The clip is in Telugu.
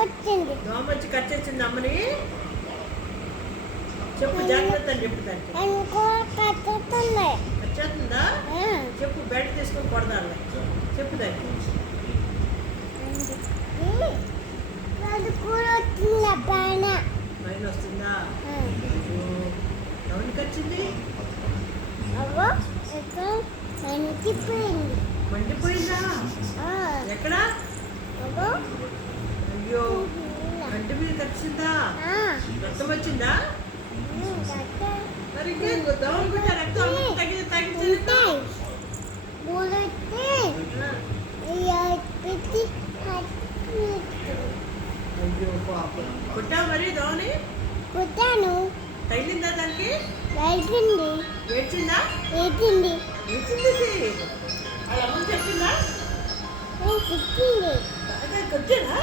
వచ్చింది. దోమ వచ్చి కట్టేసింది అమ్మని. చెప్పు జాగ్రత్త అని చెప్పు దానికి. ఇంకో కట్టుతుంది. వచ్చేస్తుందా? చెప్పు బెడ్ తీసుకొని కొడదాం. చెప్పు దానికి. అది కూడా వచ్చింది పైన. పైన వస్తుందా? ఎవరికి వచ్చింది? అవ్వ ఇక్కడ మంచిపోయింది. మండిపోయిందా? ఎక్కడ? అవ్వ అయ్యో కంటి మీద వచ్చిందా? రక్తం వచ్చిందా? మరి ఇంకేం దోమ కూడా రక్తం తగ్గించలేదు. అయ్యో పాపం. కొట్టావు మరి దోమని? కొట్టాను. తగిలిందా దానికి? తగిలింది. ఏడ్చిందా? ఏడ్చింది. ఏడ్చింది. వాళ్ళ అమ్మ చెప్పిందా? చెప్పింది. కొట్టారా?